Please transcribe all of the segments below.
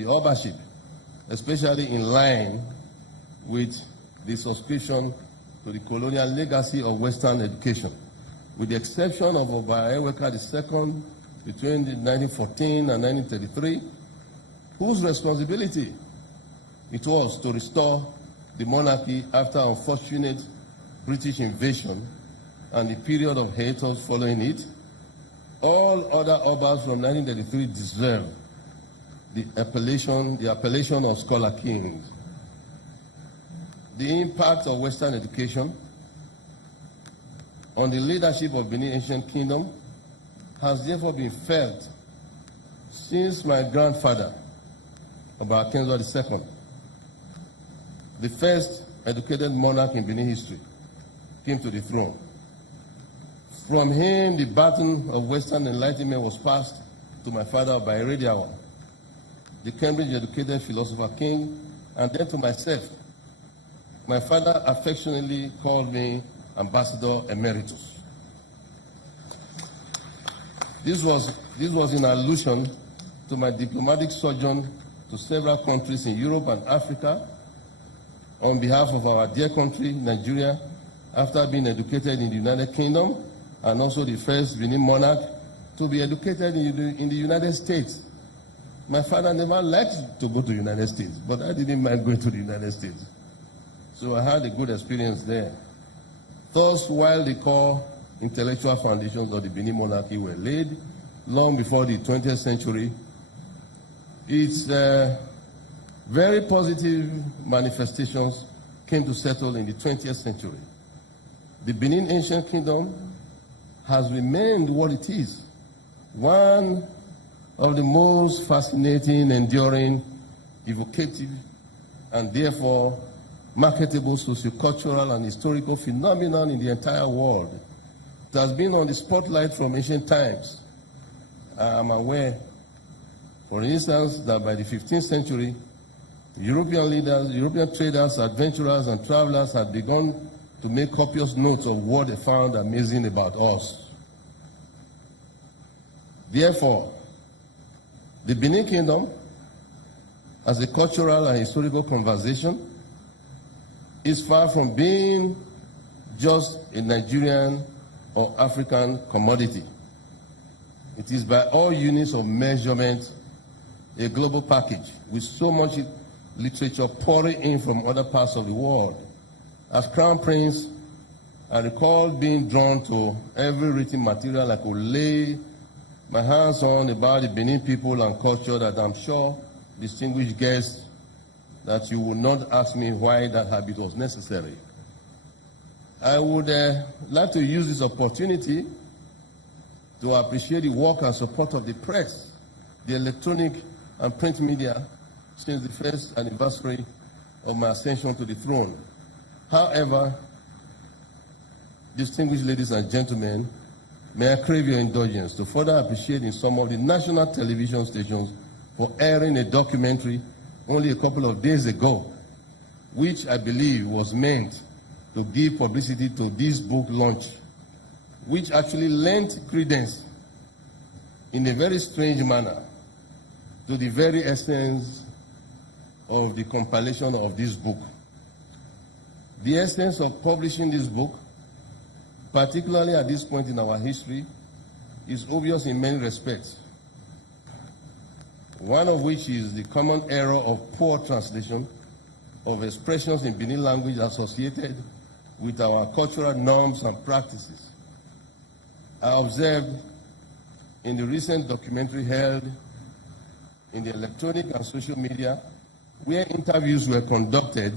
the Obaship, especially in line with the subscription to the colonial legacy of Western education, with the exception of Oba Eweka II between 1914 and 1933, whose responsibility it was to restore the monarchy after unfortunate British invasion and the period of hiatus following it. All other Obas from 1933 deserve the appellation of scholar kings. The impact of Western education on the leadership of Benin Ancient Kingdom has therefore been felt since my grandfather, Oba Akintola II, the first educated monarch in Benin history, came to the throne. From him, the baton of Western enlightenment was passed to my father by Erediawa, the Cambridge-educated philosopher king, and then to myself. My father affectionately called me Ambassador Emeritus. This was in allusion to my diplomatic sojourn to several countries in Europe and Africa on behalf of our dear country, Nigeria, after being educated in the United Kingdom, and also the first Benin monarch to be educated in the United States. My father never liked to go to the United States, but I didn't mind going to the United States. So I had a good experience there. Thus, while the core intellectual foundations of the Benin monarchy were laid long before the 20th century, its very positive manifestations came to settle in the 20th century. The Benin Ancient Kingdom has remained what it is, one of the most fascinating, enduring, evocative, and therefore marketable sociocultural and historical phenomenon in the entire world. It has been on the spotlight from ancient times. I am aware, for instance, that by the 15th century, European leaders, European traders, adventurers, and travelers had begun to make copious notes of what they found amazing about us. Therefore, the Benin Kingdom, as a cultural and historical conversation, is far from being just a Nigerian or African commodity. It is by all units of measurement a global package with so much literature pouring in from other parts of the world. As Crown Prince, I recall being drawn to every written material I could lay my hands on about the Benin people and culture that I'm sure distinguished guests that you would not ask me why that habit was necessary. I would like to use this opportunity to appreciate the work and support of the press, the electronic and print media since the first anniversary of my ascension to the throne. However, distinguished ladies and gentlemen, may I crave your indulgence to further appreciate in some of the national television stations for airing a documentary only a couple of days ago, which I believe was meant to give publicity to this book launch, which actually lent credence in a very strange manner to the very essence of the compilation of this book. The essence of publishing this book, particularly at this point in our history, is obvious in many respects. One of which is the common error of poor translation of expressions in Benin language associated with our cultural norms and practices. I observed in the recent documentary held in the electronic and social media, where interviews were conducted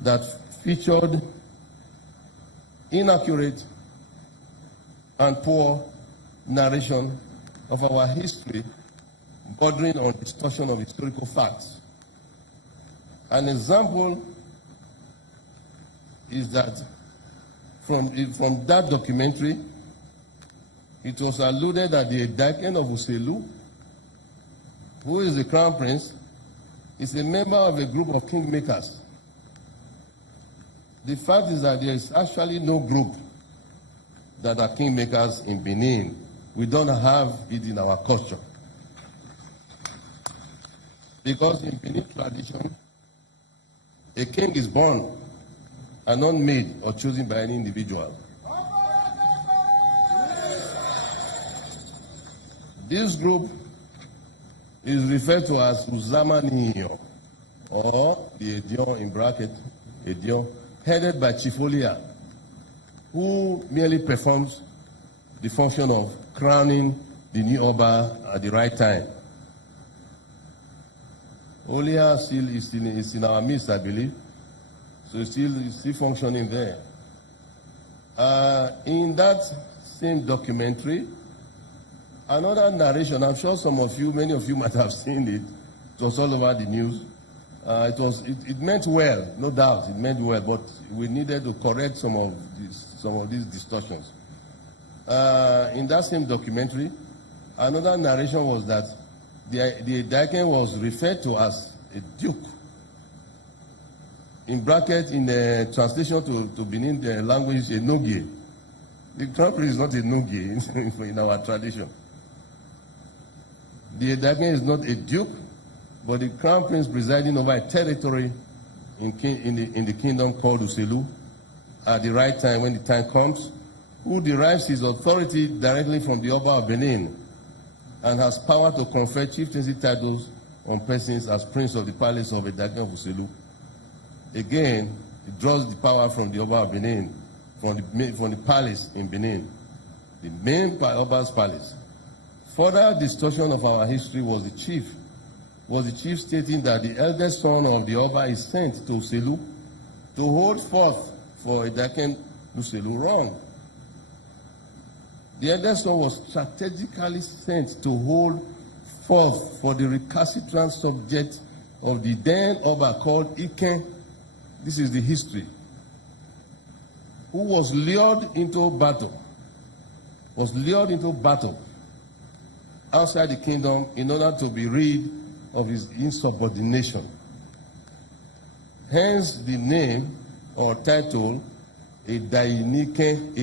that featured inaccurate and poor narration of our history, bordering on distortion of historical facts. An example is that from that documentary, it was alluded that the Daken of Uselu, who is the Crown Prince, is a member of a group of kingmakers. The fact is that there is actually no group that are kingmakers in Benin. We don't have it in our culture. Because in Benin tradition, a king is born and not made or chosen by any individual. This group is referred to as Uzamaniyo, or the Edion in bracket, Edion, headed by Chief Olia, who merely performs the function of crowning the new Oba at the right time. Olia still is in our midst, I believe, so he's still functioning there. In that same documentary, another narration, I'm sure many of you might have seen it. It was all over the news. It meant well, no doubt, it meant well, but we needed to correct some of these distortions. In that same documentary, another narration was that the Daken was referred to as a duke. In bracket, in the translation to Benin the language, a Nogie. The crown prince is not a Nogie in our tradition. The Daken is not a duke, but the crown prince presiding over a territory in the kingdom called Uselu at the right time, when the time comes, who derives his authority directly from the Oba of Benin and has power to confer chieftaincy titles on persons as prince of the palace of Daken of Uselu. Again, it draws the power from the Oba of Benin, from the palace in Benin, the main Oba's palace. Further distortion of our history was the chief stating that the eldest son of the Oba is sent to Uselu to hold forth for Daken Uselu. Wrong. The eldest son was strategically sent to hold forth for the recalcitrant subject of the then Oba called Iken. This is the history. Who was lured into battle outside the kingdom in order to be rid of his insubordination. Hence the name or title, Edayinike,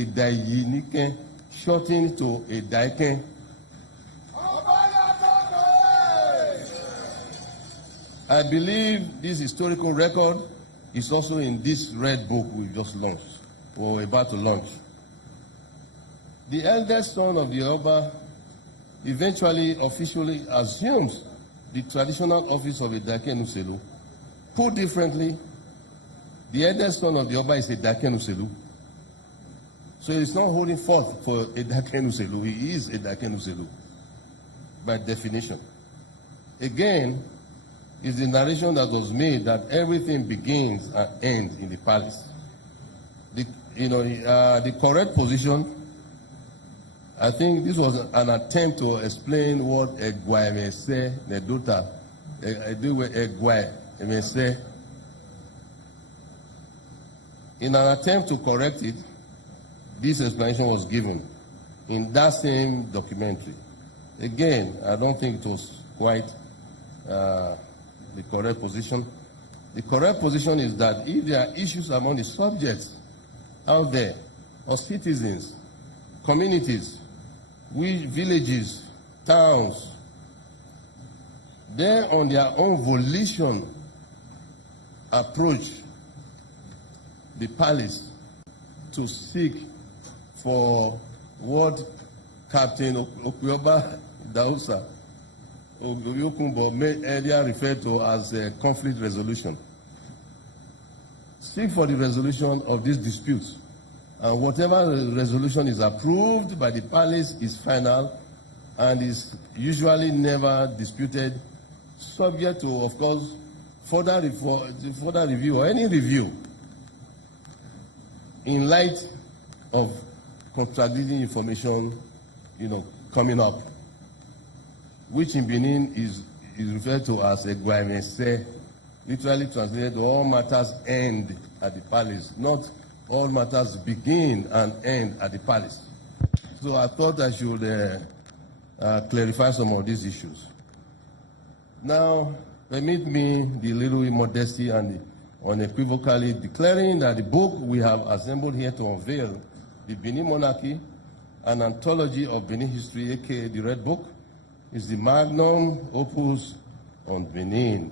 shortened to Edaike. I believe this historical record is also in this red book we just launched, or we're about to launch. The eldest son of the Oba eventually officially assumes the traditional office of Daken Uselu. Put differently, the eldest son of the Oba is Daken Uselu. So he is not holding forth for Daken Uselu. He is Daken Uselu by definition. Again, is the narration that was made that everything begins and ends in the palace. The correct position, I think this was an attempt to explain what Egwaemese Nedota, Egwaemese. In an attempt to correct it, this explanation was given in that same documentary. Again, I don't think it was quite the correct position. The correct position is that if there are issues among the subjects out there, or citizens, communities, villages, towns, they on their own volition approach the palace to seek for what Captain Okweoba Dausa Oyokumbo earlier referred to as conflict resolution. Seek for the resolution of these disputes, and whatever resolution is approved by the palace is final and is usually never disputed, subject to, of course, further review or any review in light of contradicting information, coming up, which in Benin is referred to as Egwaemese, literally translated, all matters end at the palace, not all matters begin and end at the palace. So I thought I should clarify some of these issues. Now, permit me the little immodesty and unequivocally declaring that the book we have assembled here to unveil, The Benin Monarchy, an anthology of Benin history, aka the Red Book, is the magnum opus und Benin.